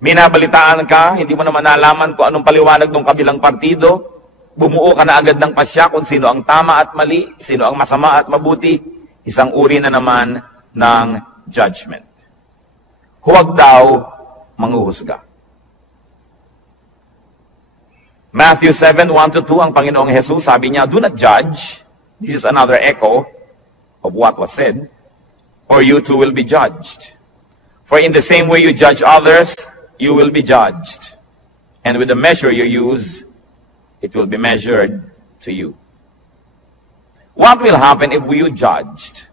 Minabalitaan ka, hindi mo naman nalaman kung anong paliwanag ng kabilang partido. Bumuo ka na agad ng pasya kung sino ang tama at mali, sino ang masama at mabuti. Isang uri na naman ng judgment. Huwag daw manghuhusga. Matthew 7:1-2, ang Panginoong Jesus, sabi niya, do not judge. This is another echo of what was said. Or you too will be judged. For in the same way you judge others, you will be judged. And with the measure you use, it will be measured to you. What will happen if we judged?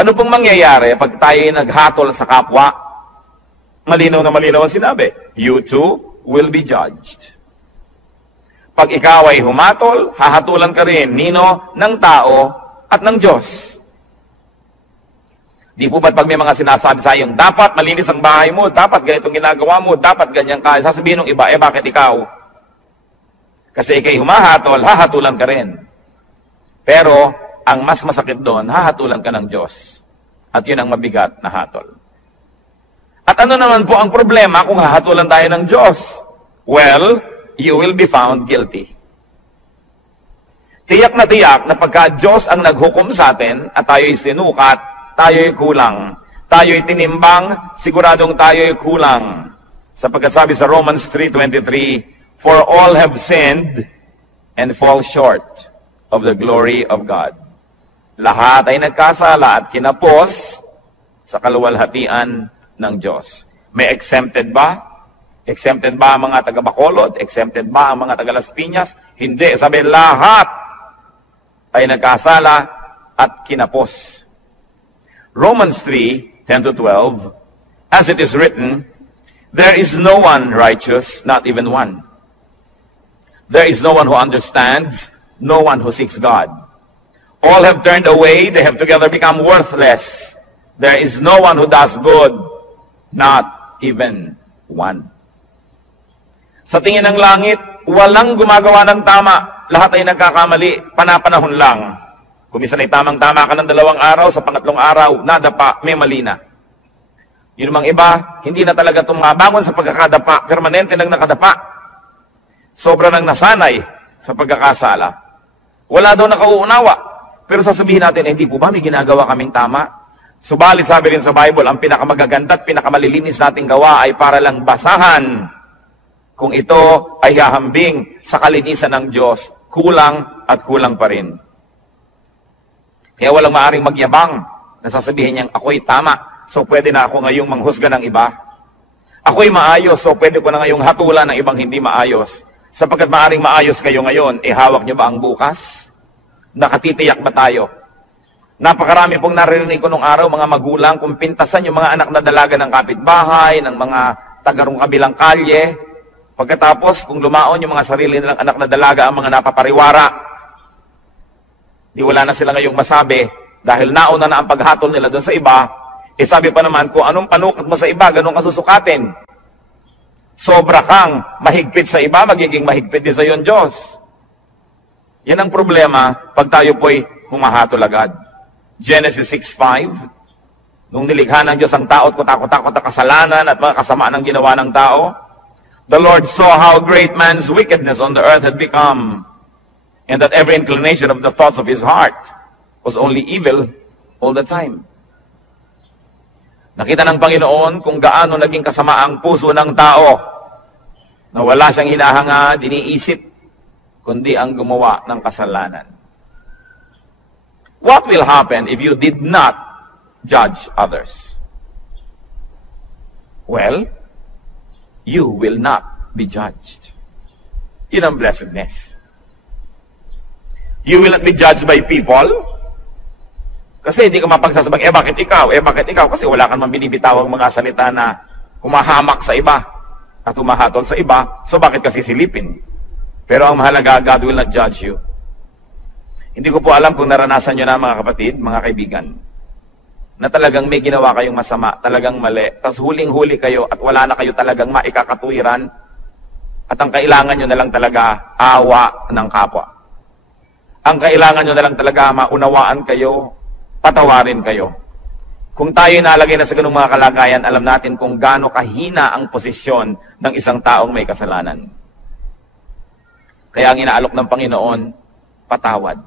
Ano pong mangyayari pag tayo naghatol sa kapwa? Malinaw na malinaw ang sinabi. You too will be judged. Pag ikaw ay humatol, hahatulan ka rin nino ng tao at ng Diyos. Di po ba't pag may mga sinasabi sa iyo, dapat malinis ang bahay mo, dapat ganitong ginagawa mo, dapat ganyan ka, sasabihin ng iba, bakit ikaw? Kasi ikay humahatol, hahatulan ka rin. Pero, ang mas masakit doon, hahatulan ka ng Diyos. At yun ang mabigat na hatol. At ano naman po ang problema kung hahatulan tayo ng Diyos? Well, you will be found guilty. Tiyak na pagka Diyos ang naghukom sa atin at tayo'y sinukat, tayo'y kulang. Tayo'y tinimbang, siguradong tayo'y kulang. Sapagkat sabi sa Romans 3:23, for all have sinned and fall short of the glory of God. Lahat ay nagkasala at kinapos sa kaluwalhatian ng Diyos. May exempted ba? Exempted ba ang mga taga-Bacolod? Exempted ba ang mga taga-Las Piñas? Hindi. Sabi, lahat ay nagkasala at kinapos. Romans 3:10-12, as it is written, there is no one righteous, not even one. There is no one who understands, no one who seeks God. All have turned away, they have together become worthless. There is no one who does good, not even one. Sa tingin ng langit, walang gumagawa ng tama. Lahat ay nagkakamali, panapanahon lang. Kung minsan ay tamang-tama ka ng 2 araw, sa pangatlong araw, nadapa, may mali na. Yun namang iba, hindi na talaga tumabangon sa pagkakadapa, permanente nang nakadapa. Sobra nang nasanay sa pagkakasala. Wala daw nakauunawa. Pero sasabihin natin, hindi po ba may ginagawa kaming tama? Subalit sabi rin sa Bible, ang pinakamagaganda at pinakamalilinis nating gawa ay para lang basahan. Kung ito ay hahambing sa kalinisan ng Diyos, kulang at kulang pa rin. Kaya walang maaring magyabang na sasabihin niyang ako'y tama, so pwede na ako ngayong manghusga ng iba. Ako'y maayos, so pwede ko na ngayong hatulan ng ibang hindi maayos. Sapagkat maaring maayos kayo ngayon, hawak niyo ba ang bukas? Nakatitiyak ba tayo? Napakarami pong naririnig ko nung araw, mga magulang, kung pintasan yung mga anak na dalaga ng kapitbahay, ng mga tagarong kabilang kalye. Pagkatapos, kung lumaon yung mga sarili nilang anak na dalaga ang mga napapariwara, di wala na sila ngayong masabi dahil nauna na ang paghatol nila doon sa iba, sabi pa naman, kung anong panukat mo sa iba, ganun ka susukatin. Sobra kang mahigpit sa iba, magiging mahigpit din sa iyo ang Diyos. Yan ang problema pag tayo po'y humahatol agad. Genesis 6:5, nung nilikha ng Diyos ang tao at kutakot-takot ang kasalanan at mga kasamaan ng ginawa ng tao, the Lord saw how great man's wickedness on the earth had become, and that every inclination of the thoughts of his heart was only evil all the time. Nakita ng Panginoon kung gaano naging kasama ang puso ng tao na wala siyang hinahanga, diniisip, kundi ang gumawa ng kasalanan. What will happen if you did not judge others? Well, you will not be judged. Yun ang blessedness. You will not be judged by people. Kasi hindi ka mapagsasabang, bakit ikaw? Bakit ikaw? Kasi wala kang binibitawang mga salita na humahamak sa iba at humahatol sa iba. So bakit kasi silipin? Pero ang mahalaga, God will not judge you. Hindi ko po alam kung naranasan nyo na mga kapatid, mga kaibigan, na talagang may ginawa kayong masama, talagang mali. Tapos huling-huli kayo at wala na kayo talagang maikakatuwiran. At ang kailangan nyo na lang talaga, awa ng kapwa. Ang kailangan nyo na lang talaga, maunawaan kayo, patawarin kayo. Kung tayo nalagay na sa ganung mga kalagayan, alam natin kung gaano kahina ang posisyon ng isang taong may kasalanan. Kaya ang inaalok ng Panginoon, patawad.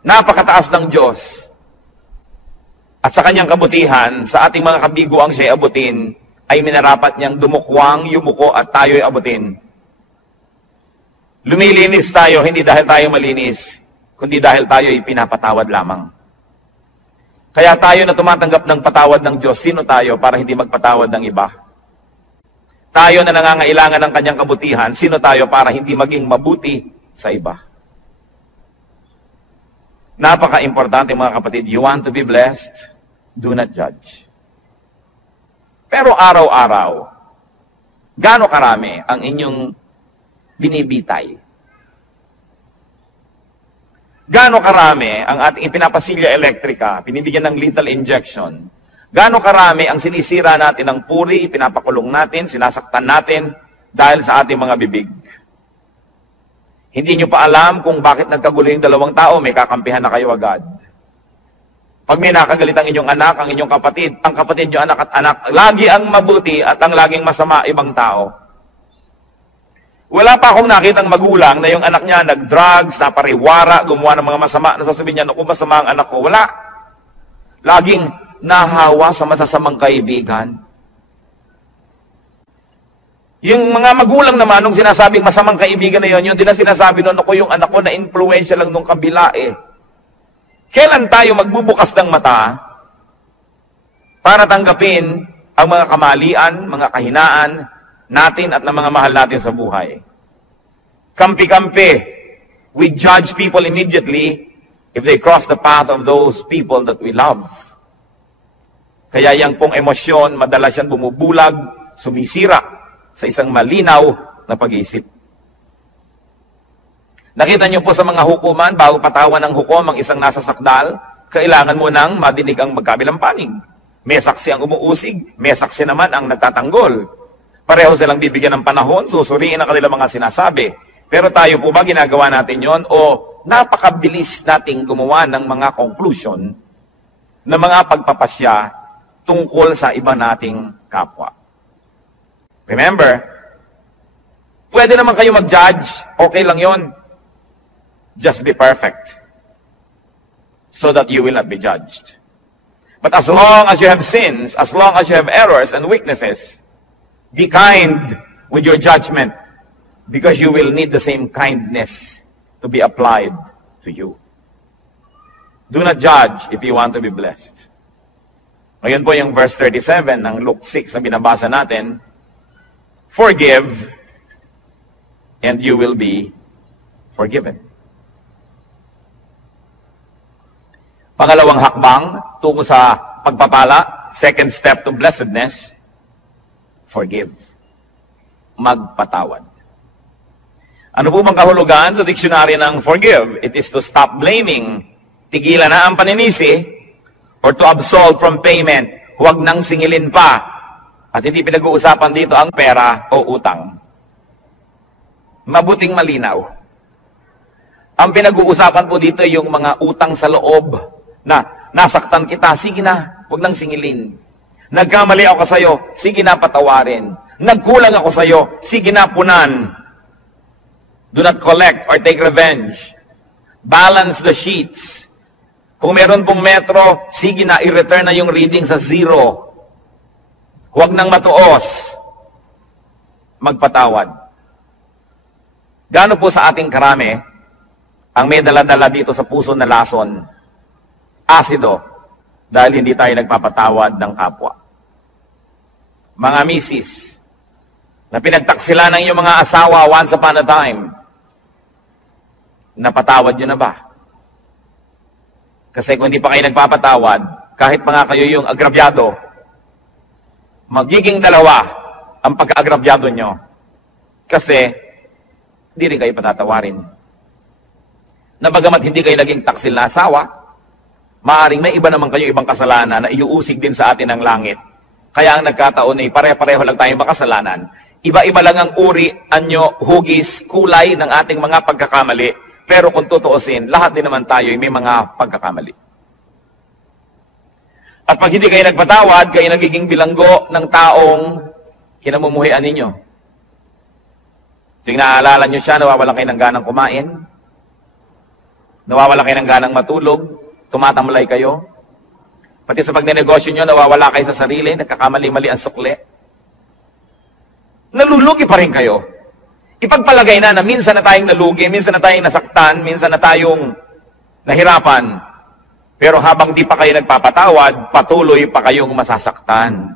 Napakataas ng Diyos. At sa kanyang kabutihan, sa ating mga kabiguang siya'y abutin, ay minarapat niyang dumukwang, yumuko at tayo'y abutin. Lumilinis tayo, hindi dahil tayo malinis, kundi dahil tayo'y pinapatawad lamang. Kaya tayo na tumatanggap ng patawad ng Diyos, sino tayo para hindi magpatawad ng iba? Tayo na nangangailangan ng kanyang kabutihan, sino tayo para hindi maging mabuti sa iba? Napaka-importante mga kapatid, you want to be blessed, do not judge. Pero araw-araw, gaano karami ang inyong binibitay? Gaano karami ang ating ipinapasilya elektrika, pinibigyan ng lethal injection? Gaano karami ang sinisira natin ng puri, pinapakulong natin, sinasaktan natin dahil sa ating mga bibig? Hindi nyo pa alam kung bakit nagkagulo yung dalawang tao, may kakampihan na kayo agad. Pag may nakagalit ang inyong anak, ang inyong kapatid, ang kapatid nyo anak at anak, lagi ang mabuti at ang laging masama ibang tao. Wala pa akong nakitang magulang na yung anak niya nag-drugs, napariwara, gumawa ng mga masama, nasasabihin niya, naku, masama ang anak ko. Wala. Laging nahawa sa masasamang kaibigan. Yung mga magulang naman, nung sinasabing masamang kaibigan na yun, yun din ang sinasabi nun, ako yung anak ko na influensya lang nung kabila eh. Kailan tayo magbubukas ng mata para tanggapin ang mga kamalian, mga kahinaan natin at ng mga mahal natin sa buhay? Kampi-kampi. We judge people immediately if they cross the path of those people that we love. Kaya yang pong emosyon, madalas yan bumubulag, sumisira sa isang malinaw na pag-iisip. Nakita niyo po sa mga hukuman, bago patawan ng hukom ang isang nasa sakdal, kailangan mo nang madinig ang magkabilang panig. May saksi ang umuusig, may saksi naman ang nagtatanggol. Pareho silang bibigyan ng panahon, susuriin ang kanilang mga sinasabi. Pero tayo po ba ginagawa natin yon o napakabilis nating gumawa ng mga conclusion na mga pagpapasya tungkol sa iba nating kapwa? Remember, pwede naman kayo mag-judge, okay lang yon. Just be perfect so that you will not be judged. But as long as you have sins, as long as you have errors and weaknesses, be kind with your judgment because you will need the same kindness to be applied to you. Do not judge if you want to be blessed. Ngayon po yung verse 37 ng Luke 6 na binabasa natin, forgive and you will be forgiven. Pangalawang hakbang tungo sa pagpapala, second step to blessedness, forgive. Magpatawad. Ano po bang kahulugan sa diksyonaryo ng forgive? It is to stop blaming, tigilan na ang paninisi, or to absolve from payment, huwag nang singilin pa. At hindi pinag-uusapan dito ang pera o utang. Mabuting malinaw. Ang pinag-uusapan po dito yung mga utang sa loob, na nasaktan kita, sige na, huwag nang singilin. Nagkamali ako sa'yo, sige na patawarin. Nagkulang ako sa'yo, sige na punan. Do not collect or take revenge. Balance the sheets. Kung meron pong metro, sige na, i-return na yung reading sa zero. Huwag nang matuos. Magpatawad. Gaano po sa ating karami ang may dala-dala dito sa puso na lason? Asido, dahil hindi tayo nagpapatawad ng kapwa. Mga misis, na pinagtaksila ng inyong mga asawa once upon a time, napatawad nyo na ba? Kasi kung hindi pa kayo nagpapatawad, kahit pa nga kayo yung agrabyado, magiging dalawa ang pagka-agrabyado nyo. Kasi, hindi rin kayo patatawarin. Na bagamat hindi kayo naging taksil na asawa, maaring may iba naman kayo ibang kasalanan na iuusig din sa atin ng langit. Kaya ang nagkataon ay pare-pareho lang tayong makasalanan. Iba-iba lang ang uri, anyo, hugis, kulay ng ating mga pagkakamali. Pero kung tutuusin, lahat din naman tayo ay may mga pagkakamali. At pag hindi kayo nagpatawad, kayo nagiging bilanggo ng taong kinamumuhian ninyo. Tuwing naaalala nyo siya, nawawalan kayo ng ganang kumain, nawawalan kayo ng ganang matulog, tumatamlay kayo. Pati sa pagnenegosyo nyo, nawawala kayo sa sarili, nagkakamali-mali ang sukli. Nalulugi pa rin kayo. Ipagpalagay na minsan na tayong nalugi, minsan na tayong nasaktan, minsan na tayong nahirapan. Pero habang di pa kayo nagpapatawad, patuloy pa kayong masasaktan.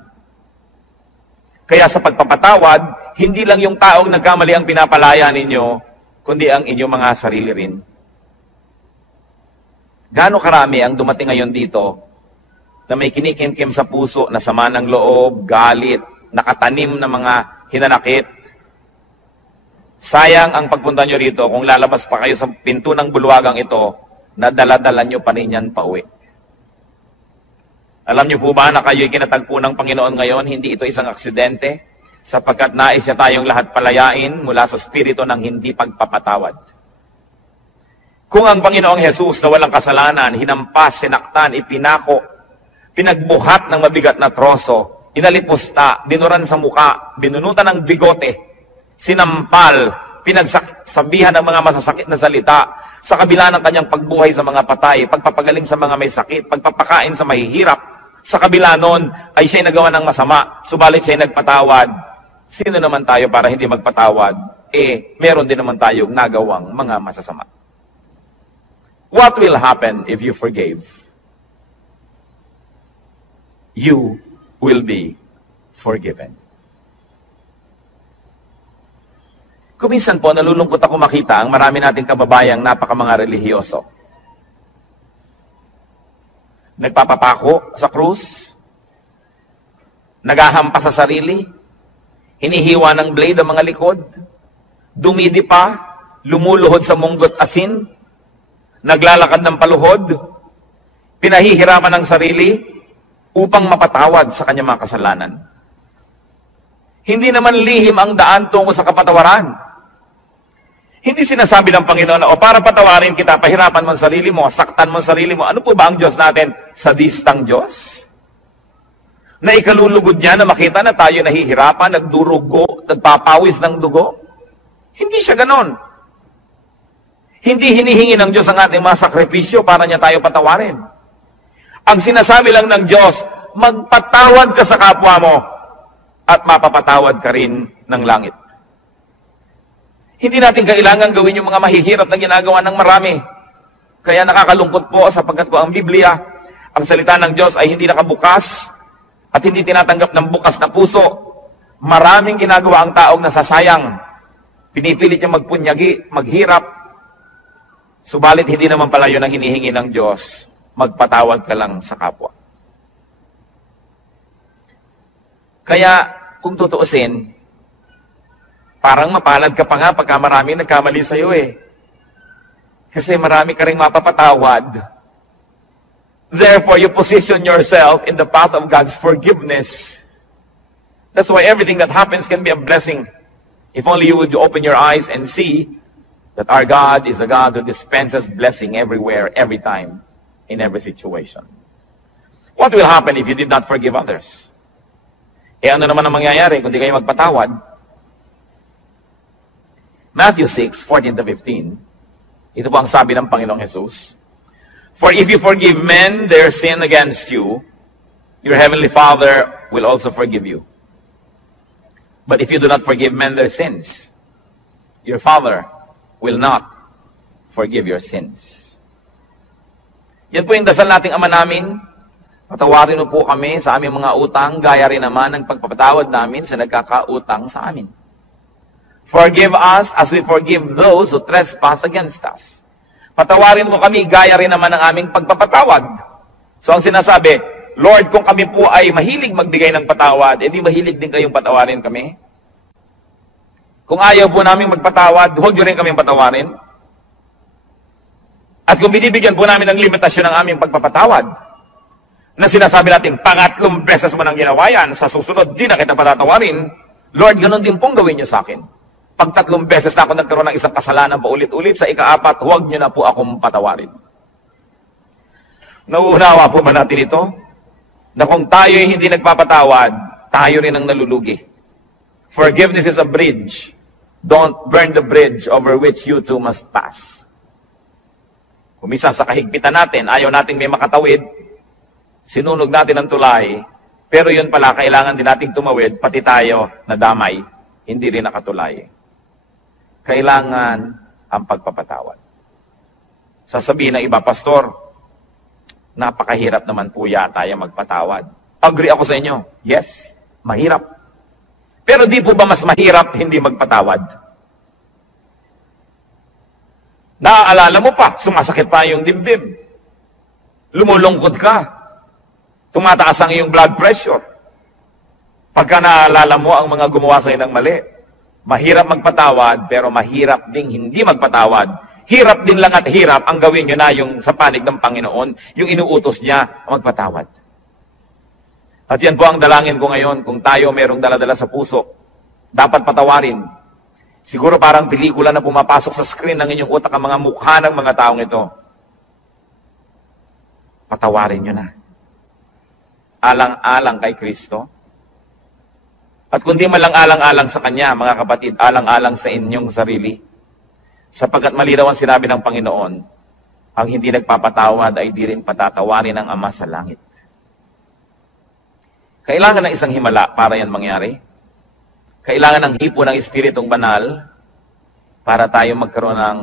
Kaya sa pagpapatawad, hindi lang yung taong nagkamali ang pinapalaya ninyo, kundi ang inyong mga sarili rin. Gaano karami ang dumating ngayon dito na may kinikimkim sa puso na sama ng loob, galit, nakatanim na mga hinanakit. Sayang ang pagpunta nyo rito kung lalabas pa kayo sa pinto ng bulwagang ito na dala-dala nyo pa rin yan pauwi. Alam nyo po ba na kayo'y kinatagpo ng Panginoon ngayon, hindi ito isang aksidente, sapagkat nais niya tayong lahat palayain mula sa spirito ng hindi pagpapatawad. Kung ang Panginoong Jesus na walang kasalanan, hinampas, sinaktan, ipinako, pinagbuhat ng mabigat na troso, inalipusta, dinuran sa muka, binunutan ng bigote, sinampal, pinagsabihan ng mga masasakit na salita, sa kabila ng kanyang pagbuhay sa mga patay, pagpapagaling sa mga may sakit, pagpapakain sa mahihirap, sa kabila nun ay siya'y nagawa ng masama, subalit siya'y nagpatawad. Sino naman tayo para hindi magpatawad? Meron din naman tayong nagawang mga masasama. What will happen if you forgave? You will be forgiven. Kuminsan po, nalulungkot ako makita ang marami nating kababayang napaka-mga relihiyoso. Nagpapapako sa krus, naghahampas sa sarili, hinihiwa ng blade ang mga likod, dumidipa, lumuluhod sa munggot asin, naglalakad ng paluhod, pinahihirapan ng sarili upang mapatawad sa kanyang mga kasalanan. Hindi naman lihim ang daan tungo sa kapatawaran. Hindi sinasabi ng Panginoon na, para patawarin kita, pahirapan mo ang sarili mo, saktan mo ang sarili mo. Ano po ba ang Diyos natin? Sadistang Diyos? Na ikalulugod niya na makita na tayo nahihirapan, nagdurugo, nagpapawis ng dugo? Hindi siya ganon. Hindi hinihingi ng Diyos ang ating mga sakripisyo para niya tayo patawarin. Ang sinasabi lang ng Diyos, magpatawad ka sa kapwa mo at mapapatawad ka rin ng langit. Hindi natin kailangan gawin yung mga mahihirap na ginagawa ng marami. Kaya nakakalungkot po sapagkat ko ang Biblia, ang salita ng Diyos ay hindi nakabukas at hindi tinatanggap ng bukas na puso. Maraming ginagawa ang taong nasasayang. Pinipilit niya magpunyagi, maghirap. Subalit hindi naman pala yun ang hinihingi ng Diyos. Magpatawad ka lang sa kapwa. Kaya kung tutuusin, parang mapalad ka pa nga pagka marami nagkamali sa iyo Kasi marami ka rin mapapatawad. Therefore, you position yourself in the path of God's forgiveness. That's why everything that happens can be a blessing. If only you would open your eyes and see that our God is a God who dispenses blessing everywhere, every time, in every situation. What will happen if you did not forgive others? Ano naman ang mangyayari kung di kayo magpatawad? Matthew 6:14-15. Ito po ang sabi ng Panginoong Jesus. For if you forgive men their sin against you, your heavenly Father will also forgive you. But if you do not forgive men their sins, your Father will not forgive your sins. Yan po yung dasal nating Ama namin. Patawarin mo po kami sa aming mga utang, gaya rin naman ng pagpapatawad namin sa nagkakautang sa amin. Forgive us as we forgive those who trespass against us. Patawarin mo kami, gaya rin naman ng aming pagpapatawad. So ang sinasabi, Lord, kung kami po ay mahilig magbigay ng patawad, edi mahilig din kayong patawarin kami. Kung ayaw po namin magpatawad, huwag nyo rin kaming patawarin. At kung binibigyan po namin ng limitasyon ng aming pagpapatawad, na sinasabi natin, pangatlong beses mo nang ginawa yan, sa susunod, di na kita patatawarin, Lord, ganun din pong gawin nyo sa akin. Pag 3 beses na ako nagkaroon ng isang kasalanan paulit-ulit, sa ika-4, huwag nyo na po akong patawarin. Nauunawa po ba natin ito? na kung tayo'y hindi nagpapatawad, tayo rin ang nalulugi. Forgiveness is a bridge. Don't burn the bridge over which you too must pass. Kung minsan sa kahigpitan natin, ayaw nating may makatawid, sinunog natin ang tulay, pero yun pala, kailangan din nating tumawid, pati tayo na damay, hindi rin nakatulay. Kailangan ang pagpapatawad. Sasabihin ng iba, Pastor, napakahirap naman po yata yung magpatawad. Agree ako sa inyo. Yes, mahirap. Pero di po ba mas mahirap hindi magpatawad? Naaalala mo pa, sumasakit pa yung dibdib. Lumulungkot ka. Tumataas ang iyong blood pressure. Pagka naaalala mo ang mga gumawa sa'yo ng mali. Mahirap magpatawad, pero mahirap ding hindi magpatawad. Hirap din lang at hirap ang gawin nyo na yung sa panig ng Panginoon, yung inuutos niya magpatawad. At yan po ang dalangin ko ngayon, kung tayo merong daladala sa puso, dapat patawarin. Siguro parang pelikula na pumapasok sa screen ng inyong utak ang mga mukha ng mga taong ito. Patawarin nyo na. Alang-alang kay Kristo. At kundi malang alang-alang sa Kanya, mga kapatid, alang-alang sa inyong sarili. Sapagkat malinaw ang sinabi ng Panginoon, ang hindi nagpapatawad ay di rin patatawarin ng Ama sa langit. Kailangan ng isang himala para yan mangyari. Kailangan ng hipo ng Espiritong Banal para tayo magkaroon ng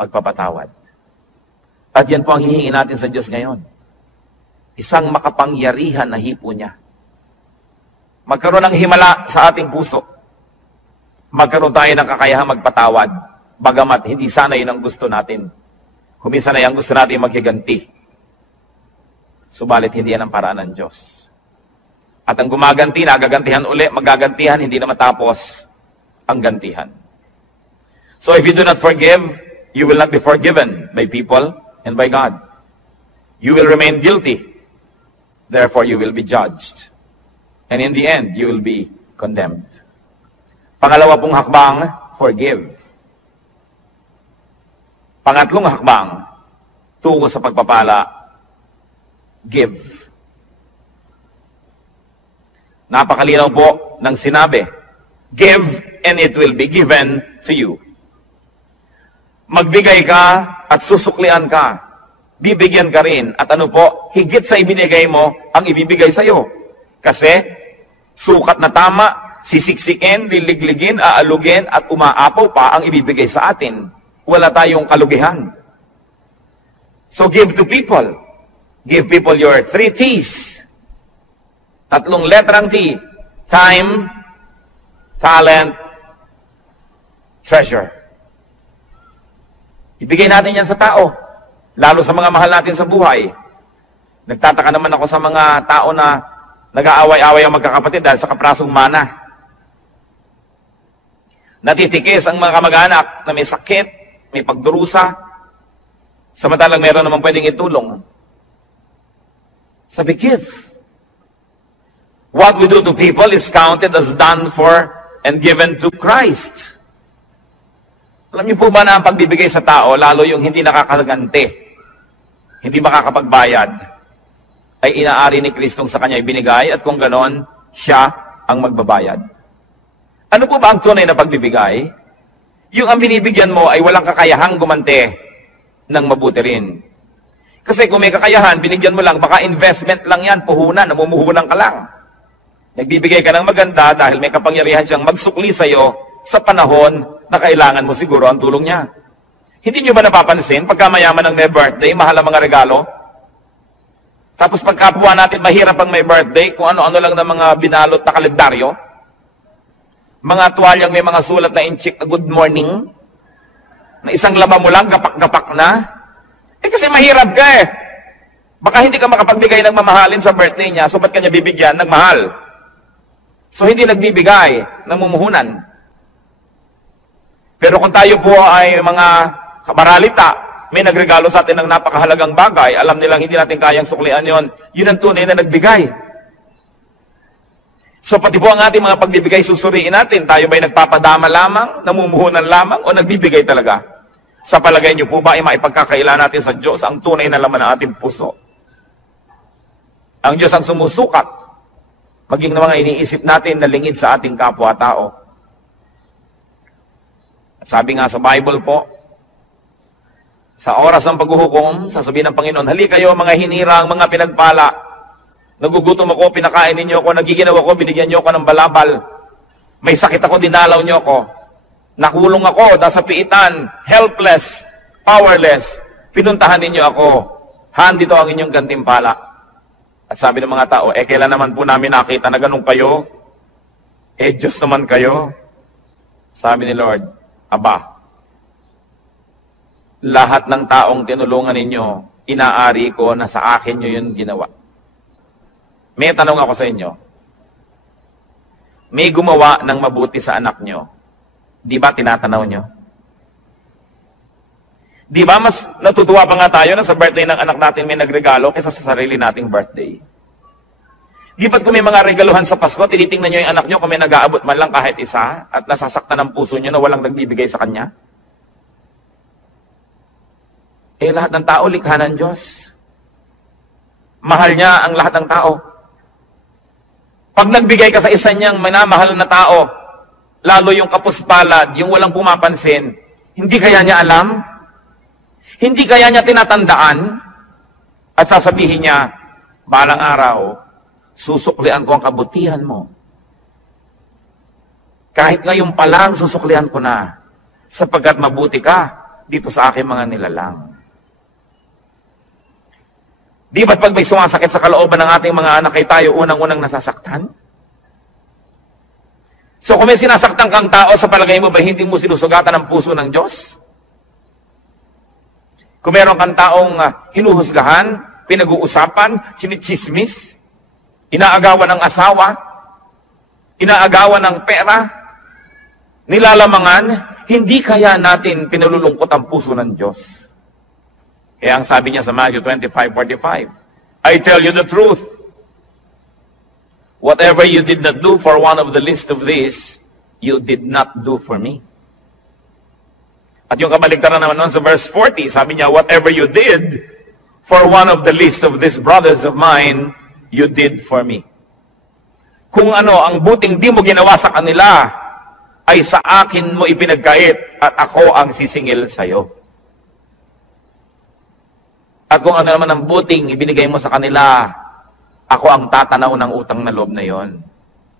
pagpapatawad. At yan po ang hihingi natin sa Diyos ngayon. Isang makapangyarihan na hipo niya. Magkaroon ng himala sa ating puso. Magkaroon tayo ng kakayahang magpatawad. Bagamat hindi sana yun ang gusto natin. Kuminsan ay ang gusto natin maghiganti. Subalit hindi yan ang paraan ng Diyos. At ang gumaganti, nagagantihan uli, magagantihan, hindi na matapos ang gantihan. So if you do not forgive, you will not be forgiven by people and by God. You will remain guilty. Therefore, you will be judged. And in the end, you will be condemned. Pangalawa pong hakbang, forgive. Pangatlong hakbang, tungo sa pagpapala, give. Napakalinaw po ng sinabi, give and it will be given to you. Magbigay ka at susuklian ka. Bibigyan ka rin. At ano po, higit sa ibinigay mo, ang ibibigay sa iyo. Kasi, sukat na tama, sisiksikin, liligligin, aalugin, at umaapaw pa ang ibibigay sa atin. Wala tayong kalugihan. So give to people. Give people your 3 T's. 3 letrang T. Time, talent, treasure. Ibigay natin yan sa tao. Lalo sa mga mahal natin sa buhay. Nagtataka naman ako sa mga tao na nag-aaway-away ang magkakapatid dahil sa kaprasong mana. Natitikis ang mga kamag-anak na may sakit, may pagdurusa. Samantalang meron naman pwedeng itulong. Sabi, give. What we do to people is counted as done for and given to Christ. Alam niyo po ba na ang pagbibigay sa tao, lalo yung hindi nakakaganti, hindi makakapagbayad, ay inaari ni Kristong sa kanya ibinigay at kung ganon, siya ang magbabayad. Ano po ba ang tunay na pagbibigay? Yung ang binibigyan mo ay walang kakayahang gumante ng mabuti rin. Kasi kung may kakayahan, binigyan mo lang, baka investment lang yan, puhunan, namumuhunan ka lang. Nagbibigay ka ng maganda dahil may kapangyarihan siyang magsukli sa iyo sa panahon na kailangan mo siguro ang tulong niya. Hindi niyo ba napapansin, pagka mayaman ng may birthday, mahal ang mga regalo? Tapos pagkapuha natin, mahirap ang may birthday, kung ano-ano lang ng mga binalot na kalendaryo. Mga tuwalyang may mga sulat na inchik na good morning, na isang laba mo lang, gapak-gapak na. Kasi mahirap ka eh. Baka hindi ka makapagbigay ng mamahalin sa birthday niya, so ba't kanya bibigyan ng mahal? So, hindi nagbibigay ng mumuhunan. Pero kung tayo po ay mga kamaralita, may nagregalo sa atin ng napakahalagang bagay, alam nilang hindi natin kayang suklian yon, yun ang tunay na nagbigay. So, pati po ang ating mga pagbibigay, susuriin natin, tayo ba'y nagpapadama lamang, namumuhunan lamang, o nagbibigay talaga? Sa palagay niyo po ba, ay maipagkakaila natin sa Diyos ang tunay na laman ng ating puso? Ang Diyos ang sumusukat, maging na mga iniisip natin na lingid sa ating kapwa-tao. At sabi nga sa Bible po, sa oras ng paghuhukom, sasabihin ng Panginoon, hali kayo mga hinirang, mga pinagpala. Nagugutom ako, pinakain ninyo ako, nagiginaw ako, binigyan niyo ako ng balabal. May sakit ako, dinalaw niyo ako. Nakulong ako, nasa piitan, helpless, powerless. Pinuntahan ninyo ako. Dito ang inyong gantimpala. At sabi ng mga tao, kailan naman po namin nakita na ganun kayo? Diyos naman kayo. Sabi ni Lord, Aba, lahat ng taong tinulungan ninyo, inaari ko na sa akin nyo yun ginawa. May tanong ako sa inyo. May gumawa ng mabuti sa anak nyo. Di ba tinatanaw nyo? Di ba mas natutuwa pa nga tayo na sa birthday ng anak natin may nagregalo kaysa sa sarili nating birthday? Di ba't kung may mga regaluhan sa Pasko, tinitingnan nyo yung anak nyo kung may nag-aabot man lang kahit isa at nasasaktan ang puso nyo na walang nagbibigay sa kanya? Lahat ng tao, likha ng Diyos. Mahal niya ang lahat ng tao. Pag nagbigay ka sa isa niyang minamahal na tao, lalo yung kapuspalad, yung walang pumapansin, hindi kaya niya alam? Hindi kaya niya tinatandaan? At sasabihin niya, balang araw, susuklian ko ang kabutihan mo. Kahit ngayon pa lang, susuklian ko na, sapagkat mabuti ka dito sa aking mga nilalang. Di ba't pag may sumasakit sa kalooban ng ating mga anak ay tayo unang-unang nasasaktan? So kung may sinasaktan kang tao, sa palagay mo ba hindi mo sinusugatan ang puso ng Diyos? Kung meron kang taong hinuhusgahan, pinag-uusapan, chinichismis, inaagawan ng asawa, inaagawan ng pera, nilalamangan, hindi kaya natin pinalulungkot ang puso ng Diyos. Kaya ang sabi niya sa Matthew 25:45, I tell you the truth. Whatever you did not do for one of the least of these, you did not do for me. At yung kabaligtaran naman nun sa verse 40, sabi niya, whatever you did for one of the least of these brothers of mine, you did for me. Kung ano, ang buting di mo ginawa sa kanila, ay sa akin mo ipinagkait at ako ang sisingil sa iyo. At kung ano naman ang buting ibinigay mo sa kanila, ako ang tatanaw ng utang na loob na yon.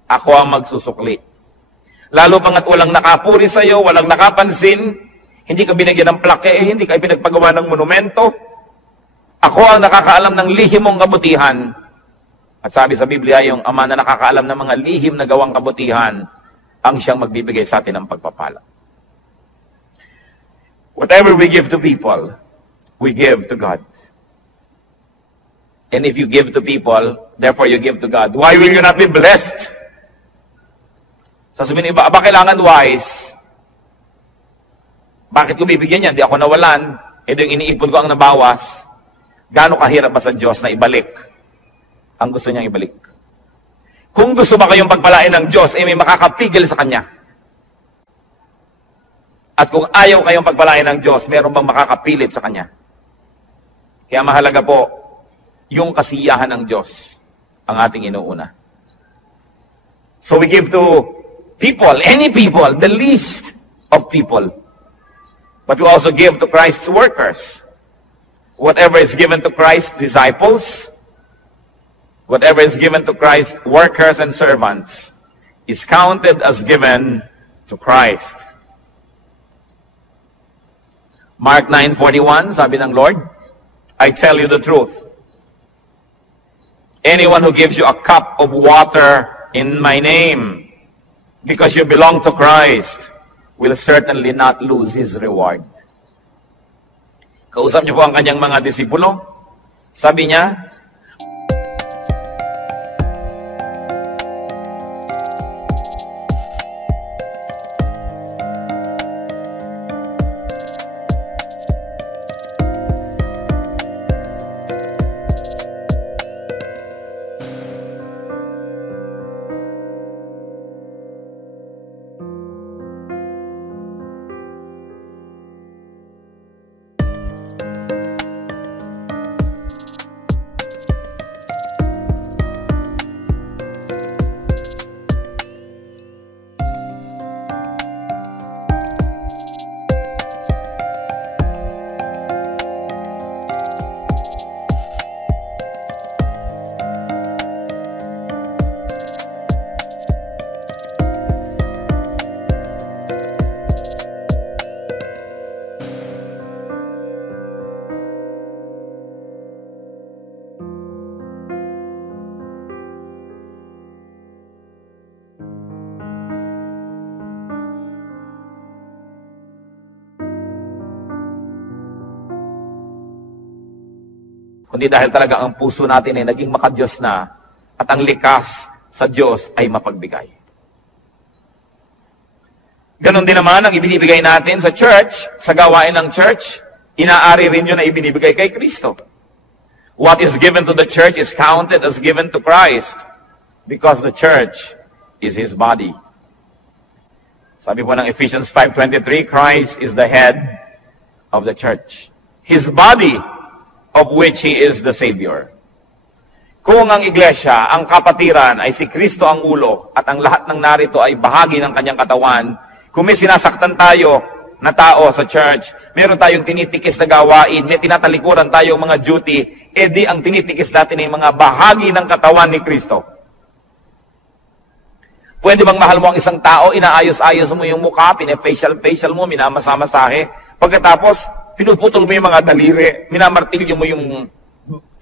Ako ang magsusukli. Lalo pangat walang nakapuri sa iyo, walang nakapansin, hindi ka binigyan ng plaque, hindi ka pinagpagawa ng monumento. Ako ang nakakaalam ng lihim mong kabutihan. At sabi sa Biblia, yung ama na nakakaalam ng mga lihim na gawang kabutihan, ang siyang magbibigay sa atin ng pagpapala. Whatever we give to people, we give to God. And if you give to people, therefore you give to God. Why will you not be blessed? Sasabihin iba, kailangan wise? Bakit ko bibigyan yan? Di ako nawalan. Yung iniipon ko ang nabawas. Gaano kahirap ba sa Diyos na ibalik ang gusto niyang ibalik? Kung gusto ba kayong pagpalain ng Diyos, may makakapigil sa Kanya. At kung ayaw kayong pagpalain ng Diyos, meron bang makakapilit sa Kanya? Kaya mahalaga po, yung kasiyahan ng Diyos ang ating inuuna. So we give to people, any people, the least of people. But we also give to Christ's workers. Whatever is given to Christ's disciples, whatever is given to Christ's workers and servants, is counted as given to Christ. Mark 9:41, sabi ng Lord, I tell you the truth. Anyone who gives you a cup of water in my name, because you belong to Christ, will certainly not lose his reward. Kausap niyo po ang kanyang mga disipulo. Sabi niya, kundi dahil talaga ang puso natin ay naging makadiyos na at ang likas sa Diyos ay mapagbigay. Ganon din naman ang ibinibigay natin sa church, sa gawain ng church, inaari rin yun na ibinibigay kay Kristo. What is given to the church is counted as given to Christ because the church is His body. Sabi po ng Ephesians 5:23, Christ is the head of the church. His body, of which He is the Savior. Kung ang iglesia, ang kapatiran ay si Kristo ang ulo at ang lahat ng narito ay bahagi ng kanyang katawan, kung may sinasaktan tayo na tao sa church, meron tayong tinitikis na gawain, may tinatalikuran tayong mga duty, edi ang tinitikis natin ay mga bahagi ng katawan ni Kristo. Pwede bang mahal mo ang isang tao, inaayos-ayos mo yung mukha, pine-facial mo, minamasa-masahe, pagkatapos, pinuputol mo yung mga daliri, minamartilyo mo yung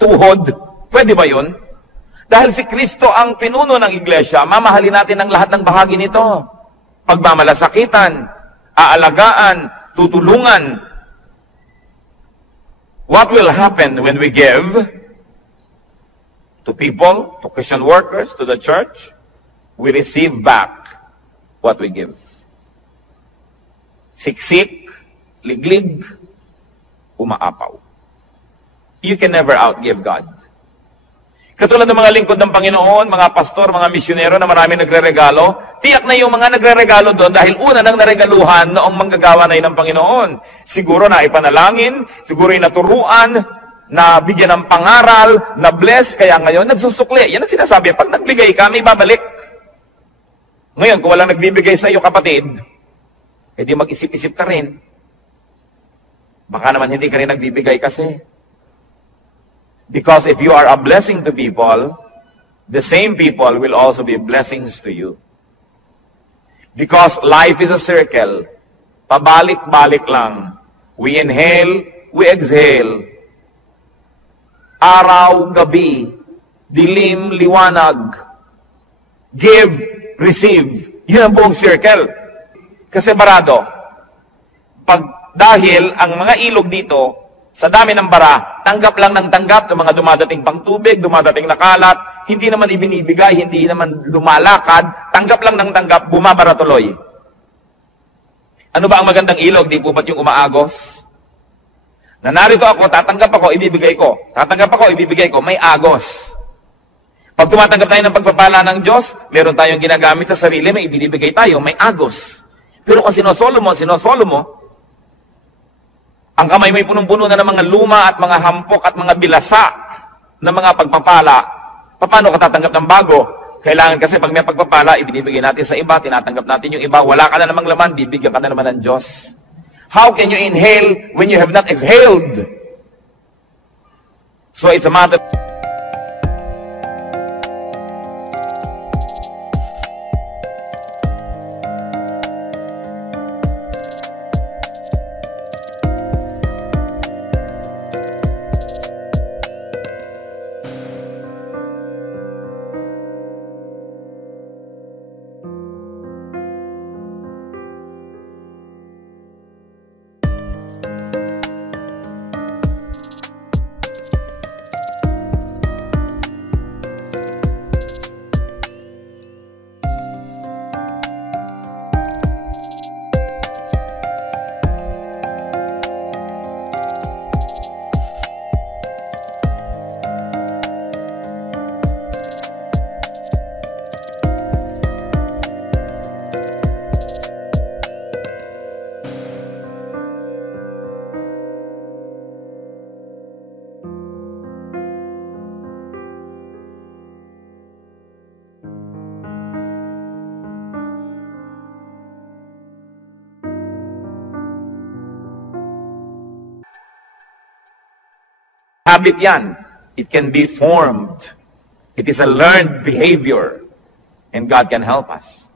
tuhod, pwede ba yun? Dahil si Kristo ang pinuno ng iglesia, mamahalin natin ang lahat ng bahagi nito. Pagmamalasakitan, aalagaan, tutulungan. What will happen when we give to people, to Christian workers, to the church? We receive back what we give. Siksik, liglig, umaapaw. You can never outgive God. Katulad ng mga lingkod ng Panginoon, mga pastor, mga misyonero na marami nagre-regalo, tiyak na yung mga nagre-regalo doon dahil una nang naregaluhan noong manggagawa na yun ng Panginoon. Siguro na ipanalangin, siguro naturuan, na bigyan ng pangaral, na bless, kaya ngayon nagsusukli. Yan ang sinasabi, pag nagbigay ka, may babalik. Ngayon, kung walang nagbibigay sa iyo, kapatid, edi mag-isip-isip ka rin. Baka naman hindi ka rin nagbibigay kasi. Because if you are a blessing to people, the same people will also be blessings to you. Because life is a circle. Pabalik-balik lang. We inhale, we exhale. Araw, gabi, dilim, liwanag. Give, receive. Yun ang buong circle. Kasi barado. Dahil ang mga ilog dito, sa dami ng bara, tanggap lang ng tanggap ng mga dumadating pang tubig, dumadating na kalat, hindi naman ibinibigay, hindi naman lumalakad, tanggap lang ng tanggap, bumabara tuloy. Ano ba ang magandang ilog? Di po ba't yung umaagos? Na narito ako, tatanggap ako, ibibigay ko. Tatanggap ako, ibibigay ko. May agos. Pag tumatanggap tayo ng pagpapala ng Diyos, meron tayong ginagamit sa sarili, may ibinibigay tayo, may agos. Pero kung sinosolo mo, ang kamay may punong-puno na ng mga luma at mga hampok at mga bilasa na mga pagpapala. Paano ka tatanggap ng bago? Kailangan kasi pag may pagpapala, ibinibigay natin sa iba, tinatanggap natin yung iba, wala ka na namang laman, bibigyan ka na naman ng Diyos. How can you inhale when you have not exhaled? So it's a matter. Habit yan. It can be formed. It is a learned behavior. And God can help us.